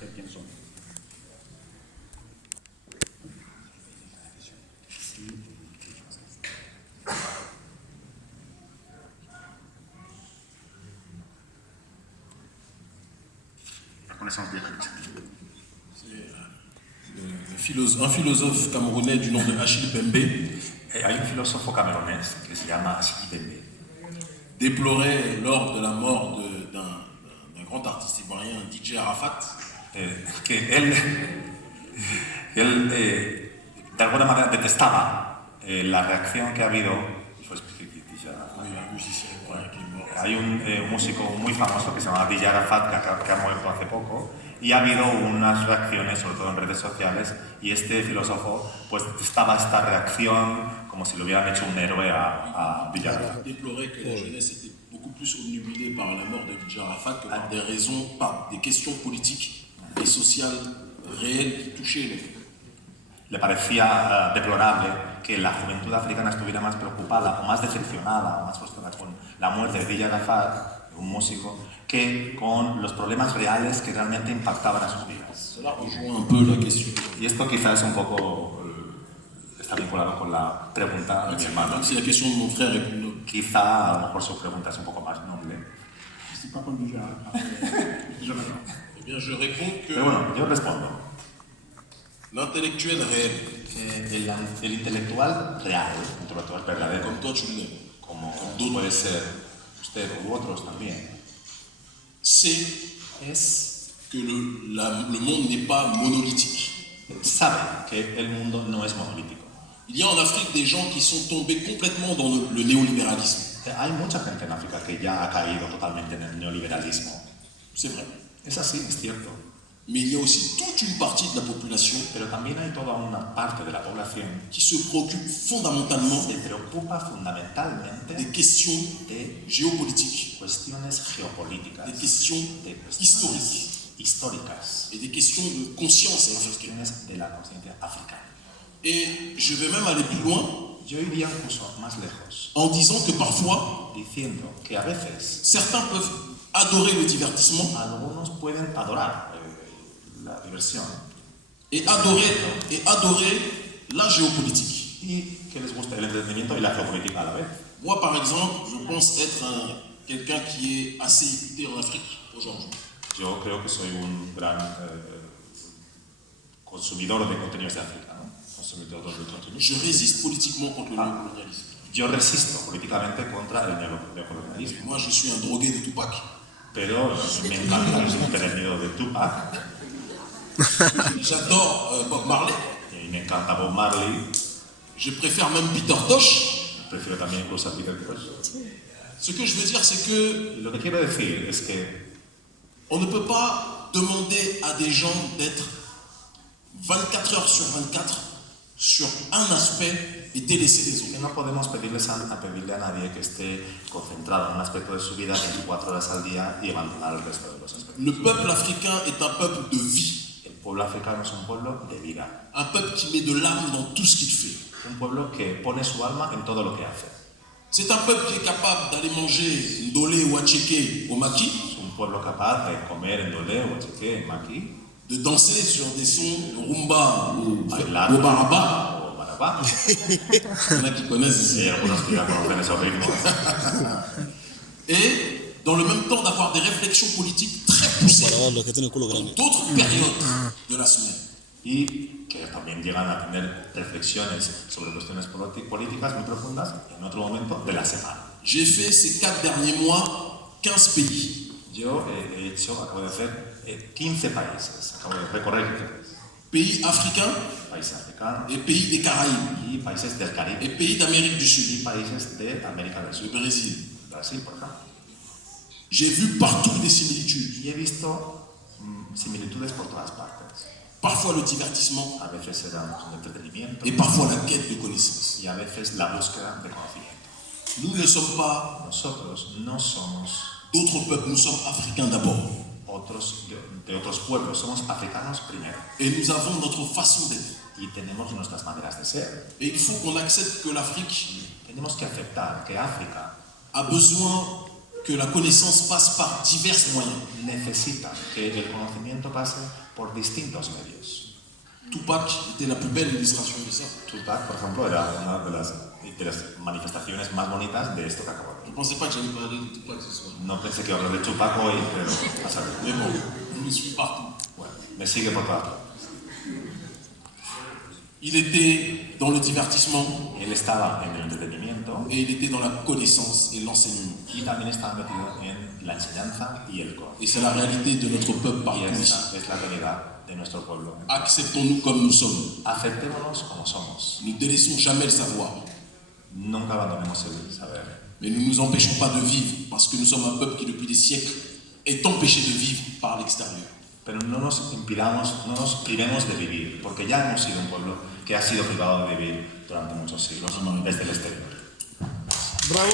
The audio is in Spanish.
sé quién son. La connaissance directe. Un philosophe camerounais du nom de Achille Bembe Hay un filósofo camerunés que se llama Achille Bembe. Déplorait lors de la mort d'un grand artiste ivoirien, DJ Arafat, Que él de alguna manera detestaba la reacción que ha habido. un musicien ivoirien qui est mort. Hay un músico muy famoso que se llama DJ Arafat que ha muerto hace poco, y ha habido unas reacciones, sobre todo en redes sociales, y este filósofo pues detestaba esta reacción como si lo hubieran hecho un héroe a DJ Arafat. Déplorait que la jeunesse était beaucoup plus obnubilée par la mort de DJ Arafat que par des raisons, par des questions politiques et sociales réelles qui touchaient les. Le parecía deplorable que la juventud africana estuviera más preocupada o más decepcionada o más frustrada con la muerte de DJ Arafat, un músico, que con los problemas reales que realmente impactaban a sus vidas. Cela rejoint un peu la question. Y esto quizás es un poco está vinculado con la pregunta de mi hermano. Si la question de mon frère est plus noble. Quizá a lo mejor su pregunta es un poco más noble. Eh bien, je réponds que Pero bueno, yo respondo. l'intellectuel réel, El intelectual real, el intelectual verdadero, comme toi tu l'es, como puede ser usted u otros también, sait es que le monde n'est pas monolithique. sabe que el mundo no es monolítico. Il y a en Afrique des gens qui sont tombés complètement dans le néolibéralisme. Hay mucha gente en África que ya ha caído totalmente en el neoliberalismo. C'est vrai. Es así, es cierto. Mais il y a aussi toute une partie de la population Pero también hay toda una parte de la población qui se préoccupe fondamentalement que se preocupa fundamentalmente des questions de géopolitiques, cuestiones geopolíticas, des questions de cuestiones historiques históricas, et des questions de conscience africaine. cuestiones de la conciencia africana. Et je vais même aller plus loin Yo iría incluso más lejos, en disant que parfois, diciendo que a veces certains peuvent adorer le divertissement algunos pueden adorar la diversión et adorer la géopolitique. y que les guste el entretenimiento y la geopolítica a la vez. Moi, par exemple, je pense être quelqu'un qui est assez écouté en Afrique aujourd'hui. Yo creo que soy un gran consumidor de contenidos de África, ¿no? Consumidor de contenidos. Je résiste politiquement contre le néocolonialisme. Yo resisto políticamente contra el neocolonialismo, Moi, je suis un drogué de Tupac. pero me encanta el contenido de Tupac J'adore Bob Marley. y me encanta Bob Marley. Je préfère même Peter Tosh. Prefiero también incluso a Peter Tosh. Ce que je veux dire, c'est que Y lo que quiero decir es que on ne peut pas demander à des gens d'être 24 heures sur 24 sur un aspect et délaisser les autres. no podemos pedirle a nadie que esté concentrado en un aspecto de su vida 24 horas al día y abandonar el resto de los aspectos. Le peuple africain est un peuple de vie. El pueblo africano es un pueblo de vida, Un peuple qui met de l'âme dans tout ce qu'il fait. un pueblo que pone su alma en todo lo que hace. C'est un peuple qui est capable d'aller manger ndolé ou acheke au maquis, Es un pueblo capaz de comer en Ndolé o Cheque, en Maki, de danser sur des sons de rumba ou bailar au baraba. o Barabá. Il y en a qui connaissent Y ici. hay algunos que ya conocen esos ritmos. Et dans le même temps d'avoir des réflexions politiques très poussées Para los que tienen culo dans grande. d'autres périodes de la semaine. Y que también llegan a tener reflexiones sobre cuestiones políticas muy profundas en otro momento de la semana. J'ai fait ces 4 derniers mois 15 pays. Yo acabo de hacer 15 países, acabo de recorrer 15 Pays africains países africanos et pays des Caraïbes y países del et Caribe pays d'Amérique du y Sud, países de América del le Sur, Brésil. Brasil, por ejemplo. J'ai vu partout des similitudes. Y he visto similitudes por todas partes. Parfois le divertissement A veces era un entretenimiento et parfois la quête de connaissances. y a veces la búsqueda de conocimiento. Nous ne sommes pas Nosotros no somos d'autres peuples, nous sommes africains d'abord. otros de otros pueblos, somos africanos primero Et nous avons notre façon d'être. y tenemos nuestras maneras de ser. Et il faut qu'on accepte que l'Afrique Tenemos que aceptar que África a besoin que la connaissance passe par divers moyens. necesita que el conocimiento pase por distintos medios. Tupac était la plus belle illustration de ça. Tupac, por ejemplo, era una de las manifestaciones más bonitas de esto que acabo de Je ne pensais pas que j'allais parler de Tupac ce soir. No pensé que iba a hablar de Tupac hoy, pero a saber. Mais bon, je me suis partout. Bueno, me sigue por todas partes. Il était dans le divertissement Él estaba en el entretenimiento et il était dans la connaissance et l'enseignement. y también estaba metido en la enseñanza y el conocimiento. Et c'est la réalité de notre peuple Y partout ici. esa es la realidad de nuestro pueblo. Acceptons-nous comme nous sommes. Aceptémonos como somos. Ne délaissons jamais le savoir. Nunca abandonemos el saber. Mais ne nous empêchons pas de vivre parce que nous sommes un peuple qui depuis des siècles est empêché de vivre par l'extérieur. Pero no nos privemos de vivir, porque ya hemos sido un pueblo que ha sido privado de vivir durante muchos siglos desde el exterior. Bravo.